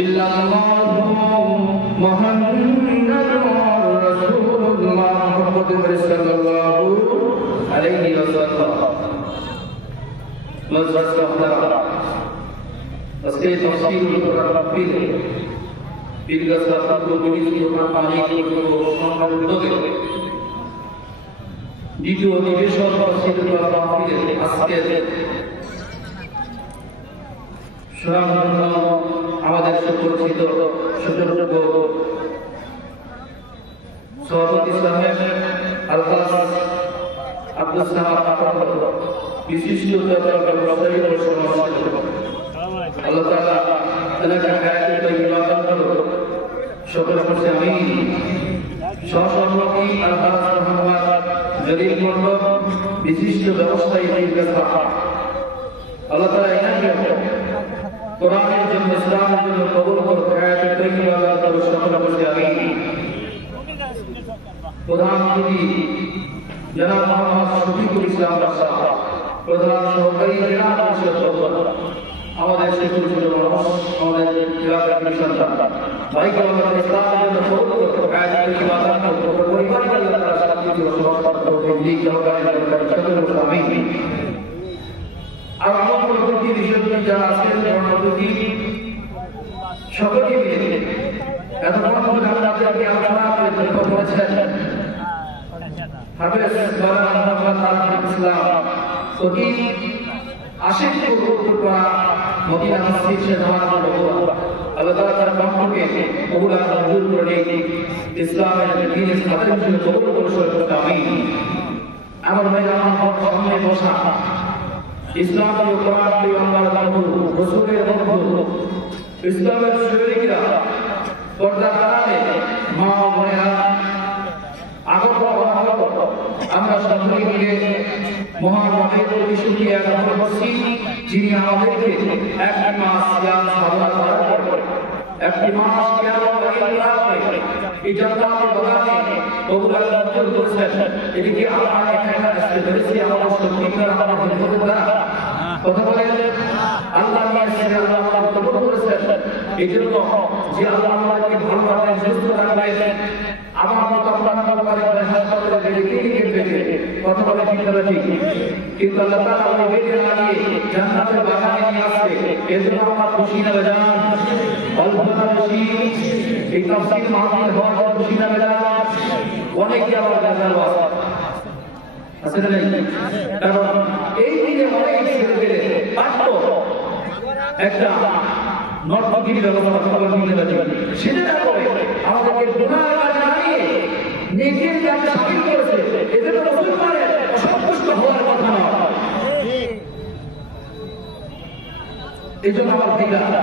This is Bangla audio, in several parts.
ইল্লাল্লাহু মুহাম্মাদুর রাসূলুল্লাহ সাল্লাল্লাহু আলাইহি ওয়াসাল্লাম। আজকে তাফসীরুল কোরআন তাফসীর বিলগাসাত পরিচিত পানি সংগ্রহে দ্বিতীয় অধিবেশন তাফসীরুল কোরআন তাফসীর আজকে সুনামধন্য আমাদের সুপরিচিত সুযোগ্য সভাপতি সাহেব আলহাজ আব্দুল সামাদ বিশিষ্ট ব্যবসায়ী ও সমাজসেবক, আল্লাহ তাআলা তাদেরকে হায়াতে তৈয়বা দান করুন। সকলে বলছি আমিন। সহসভাপতি আলহাজ মোহাম্মদ জলিল মন্ডল বিশিষ্ট ব্যবসায়ী আল্লাহ তাআলা এনাকে কোরআনের জন্য ইসলামের জন্য কবুল করুন, হায়াতে তৈয়বা দান করুন। সকলে বলছি আমিন। প্রধান অতিথি জনাব মোহাম্মদ শফিকুল ইসলাম রাসা, প্রধান সহকারী জেলা পরিষদ সদস্য, আমাদের সুপরিচিত মানুষ, আমাদের এলাকার সন্তান ভাইকে আমাদের ইসলামের জন্য কবুল করুন, হায়াতে তৈয়বা দান করুন। পরিবারকে আল্লাহ তাআলা শান্তি ও সমাধান করুন। দিক সহকারে সকলে বলছি আমিন। আর আমার পরবর্তী বিষয়টি যারা আছেন অতিথি সকলে মিলে এতক্ষণ আপনাদেরকে আলোচনা করেছেন হাফেজ মাওলানা মোহাম্মদ আরিফুল ইসলাম খতিব আশিকপুর মদিনা মসজিদ শেরবাংলা বগুড়া। আল্লাহ তাআলা তার কর্মকে কবুল আর মঞ্জুর করে নিন, ইসলামের দ্বীন ইসলামের জন্য কবুল করে সকলে আমিন। আমার ভাইরা আমার সামনে বসা ইসলামী কোরআন পেগম্বর বন্ধু রাসূলের বন্ধু ইসলামের শরীয়তরা পর্দা কারামে মা বোনেরা আগত আমরা সকলে মিলে মহান রবের প্রতি শুকরিয়া জ্ঞাপন করছি, যিনি আমাদেরকে এক মাস সিয়াম সাধনা করার পরে একটি মাস এই জান্নাতের বাগানে কবুল আর মঞ্জুর করেছেন। এদিকে আমরা এখানে আসতে পেরেছি আমাদের সত্যিকার আমাদের হিম্মতটা কথা বলেন আল্লাহ আল্লাহ কবুল করেছেন। এই জন্য যে আল্লাহ আমাদেরকে ভালো রাখেন, সুস্থ রাখবেন, আমার মতো আপনার হাসপাতালে বেড়ে কথা বলে ঠিক হবে ঠিক, কিন্তু আল্লাহ তাআলা আমাদের বেঁধে লাগিয়ে জান্নাতের বাগানে নিয়ে আসছে। এর জন্য আমরা খুশি না বেজান, অল্প না বেশি। এই তাফসীর মাহফিল হওয়ার পর খুশি না বেজান, অনেকে আবার বেজান আছে না নাই? কারণ এই দিনে অনেক ছেলেপেলে পারত একটা নর্তকীর ব্যবস্থা করে নিতে পারে, সেটা না করে আমাদেরকে গুনাহের কাজ নামিয়ে নেকির কাজে শামিল করেছে। এদের মুসলমানের অসন্তুষ্ট হওয়ার কথা না। এই জন্য আমার ভাইরা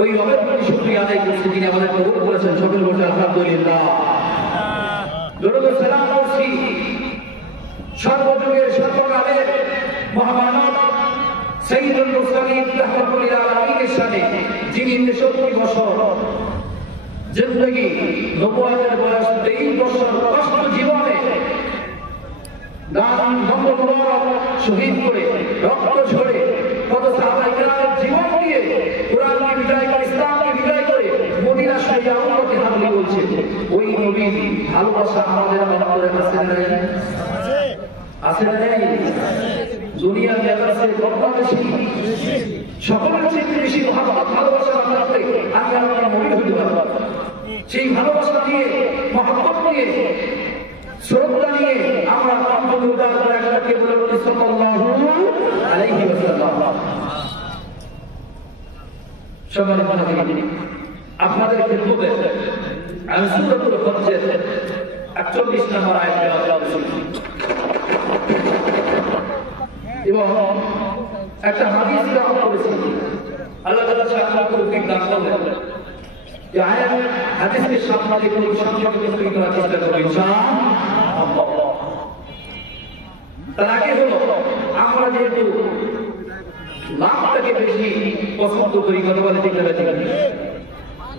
ওই রবের প্রতি শুকরিয়া আদায় করছি, যিনি আমাদের কবুল করেছেন। সকল বলছে আলহামদুলিল্লাহ। দরুদ সালাম করছি সর্বযুগের সর্বকালের মহামানব সাইয়্যিদুল মুরসালিন রাহমাতুল্লাহ আলাইহির সাথে, যিনি 69 বছর জিন্দেগি নবুয়তের বয়স 23 বছর কষ্ট জীবনে দান দম্ভ শহীদ করে রক্ত ঝরে কত সাহাবায়ে কেরামের জীবন দিয়ে কোরআনকে বিজয় করে, ইসলামকে বিজয় করে মদিনা শরীফে উম্মতে হামলি বলছে। ওই নবীর ভালোবাসা আমাদের অন্তরে আছে না নাই? আছে না নাই? দুনিয়ার ব্যাপারে কত বেশি, সকলের চেয়ে বেশি ভালোবাসা আমাদের আগে আমরা মনে হইতে পারবো। সেই ভালোবাসা দিয়ে মহব্বত নিয়ে শ্রদ্ধা নিয়ে আমরা একটাকে বলে বলি সাল্লাল্লাহু আলাইহি ওয়াসাল্লাম। সম্মানিত হাজিরিন, আপনাদের খেদমতে আমি সূরাতুল হজ্জের 41 নম্বর আয়াত তেলাওয়াত করছি এবং একটা হাদিস তেলাওয়াত করেছি। আল্লাহ তাআলা শান্তি তৌফিক দান করলেন যে আয়াত হাদিসের সামনে কোনো সংক্ষেপে তৈরি করার চেষ্টা করব ইনশাআল্লাহ। তার আগে হলো আমরা যেহেতু লাভটাকে বেশি পছন্দ করি, কথা বলে ঠিক না ঠিক,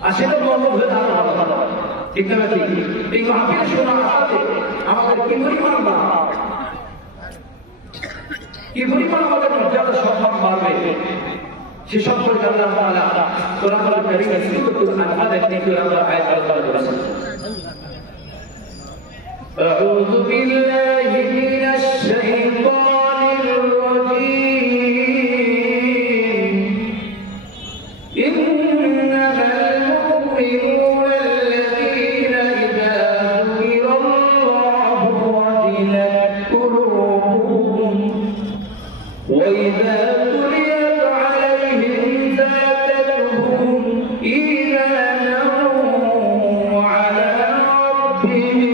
আর সেটা বন্ধ হয়ে আরো ভালো ঠিক না ঠিক। এই মাহফিল শোনা আসাতে আমাদের কি পরিমাণ লাভ, কি পরিমাণ আমাদের মর্যাদা সম্মান বাড়বে, সে সম্পর্কে আল্লাহ তাআলা কোরআনুল কারীমে সূরাতুল আনফালের 2 নম্বর আয়াত আলোচনা করেছেন। أعوذ بالله من الشيطان الرجيم إنما المؤمنون الذين إذا ذكر الله وجلت قلوبهم وإذا تليت عليهم زادتهم إيمانا وعلى ربهم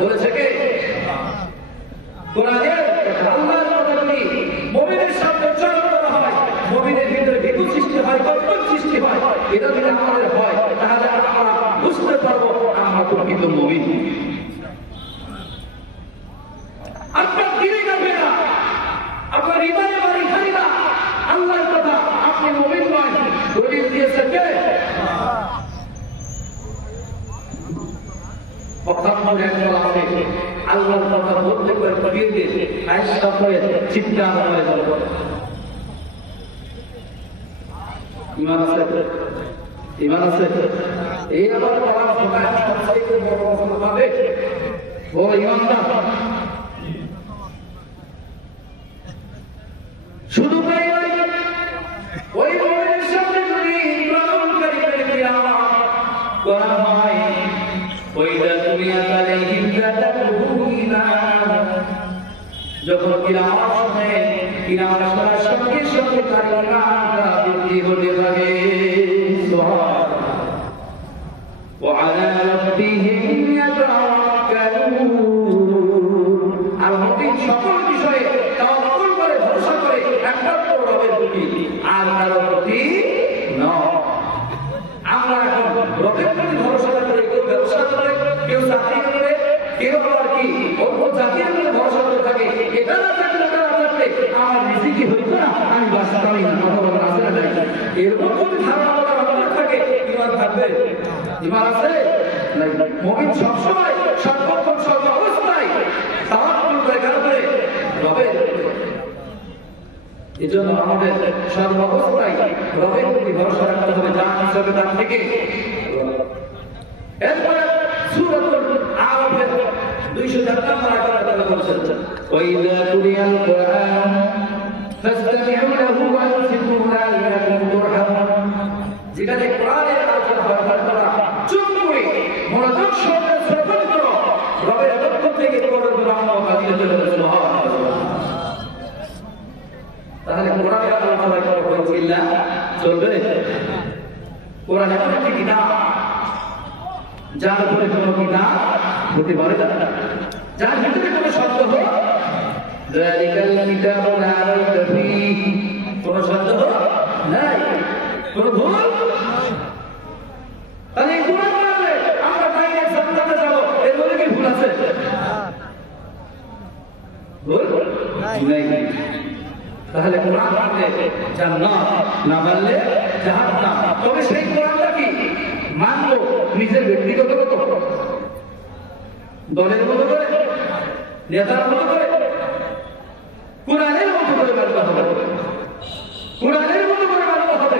বলেছে কে? কোরআনের আল্লাহর কথা যদি মুমিনের সামনে উচ্চারণ করা হয়, মুমিনের ভিতরে ভীতি সৃষ্টি হয়, কম্পন সৃষ্টি হয়। এটা যদি আমাদের হয়, তাহলে আমরা বুঝতে পারবো আমরা প্রকৃত মুমিন। আপনার দিলে যাবে না, আপনার হৃদয়ে বাড়ি খালি না, আল্লাহর কথা আপনি মুমিন নয়, দলিল দিয়েছে কে? আল্লাহর কথা বলতে করে আয়েশা হয়ে চিৎকার করে বলল, ঈমান আছে? ঈমান আছে? এই আবার বলার সময় সবচেয়ে বড় কথা হবে ও ঈমানদার। শুধু তাই নয়, ওই মুমিনের সামনে যদি কোরআনুল কারীমের তিলাওয়াত করা হয়, ওইটা তুমি আলাইহিম যাদাতুহুম ঈমানা, যখন তিলাওয়াত শুনে তিলাওয়াত শোনার সঙ্গে সঙ্গে তার ঈমানটা বৃদ্ধি হতে থাকে। সুবহানাল্লাহ। ওয়া আলা রাব্বিহিম ইয়াতাওয়াক্কালুন, আর মুমিন সকল বিষয়ে তাওয়াক্কুল করে ভরসা করে একমাত্র রবের প্রতি, আর কারো প্রতি নয়। আমরা এখন রবের প্রতি ভরসা করে কেউ ব্যবসা করে, কেউ চাকরি করে, কেউ আবার কি অন্য জাতির উপরে ভরসা করে থাকে। এটা না থাকলে আমার রিজিকি হইত না, আমি বাঁচতামই না, কথা বলার আছে না নাই? এরকম যদি ধারণা করার আপনার থাকে, ঈমান থাকবে? ঈমান আছে? মুমিন সবসময় সর্বক্ষণ সর্ব অবস্থায় তাওয়াক্কুল করে কারণে রবের। এজন্য আমাদের সর্ব অবস্থায় রবের প্রতি ভরসা রাখতে হবে, যা হিসাবে তার থেকে। এরপরে সূরাতুল আরাফের 204 নম্বর আয়াতে আল্লাহ বলেছেন, ওয়াইযা কুরিয়াল কুরআন ফাসতামি'উ লাহু ওয়া আনসিতু লাআল্লাকুম তুরহামুন, যেখানে কোরআনের আলোচনা হয় তারা চুপ করে মনোযোগ সহকারে শ্রবণ করো, রবের পক্ষ থেকে তোমাদের রহমত নাযিল হবে। সুবহানাল্লাহ। তাহলে কোরআনের আলোচনা করা হয়েছিল চলবে? কোরআন এমন একটি কিতাব যার উপরে কোনো কিতাব হতে পারে না, যার ভিতরে কোনো সন্দেহ যালিকাল কিতাবু লা রাইবা ফীহি, কোনো সন্দেহ নাই, কোনো ভুল। তাহলে কোরআন মানে আমরা ডাইরেক্ট জান্নাতে যাব, এর মধ্যে কি ভুল আছে? ভুল নাই। তাহলে কোরআন মানলে জান্নাত, না মানলে জাহান্নাম। তবে সেই কোরআনটা কি মানবো নিজের ব্যক্তিগত মতো, দলের মতো করে, নেতার মতো করে? কোরআনের মতো করে মানতে হবে, কোরআনের মতো করে মানতে হবে।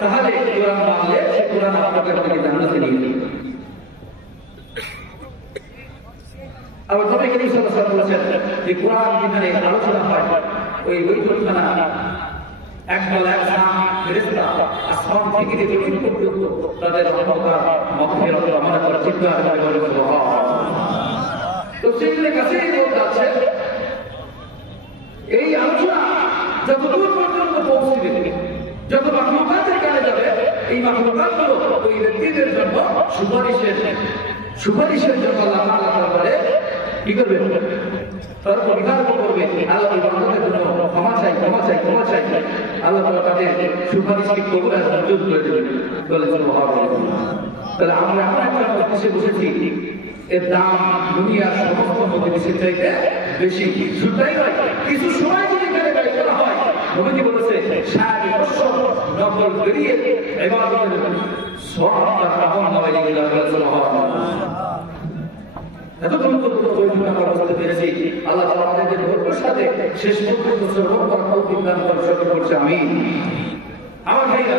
তাহলে কোরআন মানলে সে কোরআন আপনাকে জান্নাতে নিয়ে যাবে। আবার তবে কি সাল্লাল্লাহু আলাইহি ওয়াসাল্লাম বলেছেন যে কোরআন যেখানে আলোচনা হয়, ওই বইখানা একদল একসাথে ফেরেশতা আসমান থেকে জমিন পর্যন্ত তাদের রহমত মাগফিরাত কামনা করে চিৎকার করে বলে সুবহানাল্লাহ। তো সেগুলোর কাছে বলতে আছে এই আলোচনা যতদূর পর্যন্ত পৌঁছবে, যত মাখলুকাতের কাছে যাবে, এই মাখলুকাতগুলো ওই ব্যক্তিদের জন্য সুপারিশের জন্য আল্লাহ তাআলা বলে কি করবে? তারা পরিবার করবে, আল্লাহ বান্দাদের জন্য ক্ষমা চাই, ক্ষমা চাই, ক্ষমা চাই। আল্লাহ তাআলা তাদের সুপারিশকে কবুল আর মঞ্জুর করে দেবেন বলে সুবহানাল্লাহ। তাহলে আমরা একটা দেশে বসেছি, এর দাম দুনিয়ার সমস্ত দেশের চাইতে বেশি। শুধুই নয়, কিছু সময় যদি এখানে ব্যয় করা হয়, নবীজি বলেছে 60 বছর নফল করিয়ে ইবাদতের সওয়াব তার আমলনামায় লিখে দেওয়া হয়েছে। সুবহানাল্লাহ। এতক্ষণ তো বইটা আমরা বুঝতে পেরেছি। আল্লাহ তাআলা আমাদের ধৈর্যের সাথে শেষ পর্যন্ত শ্রবণ করার তৌফিক দান করেন। সকলে বলছে আমিন। আমার ভাইরা,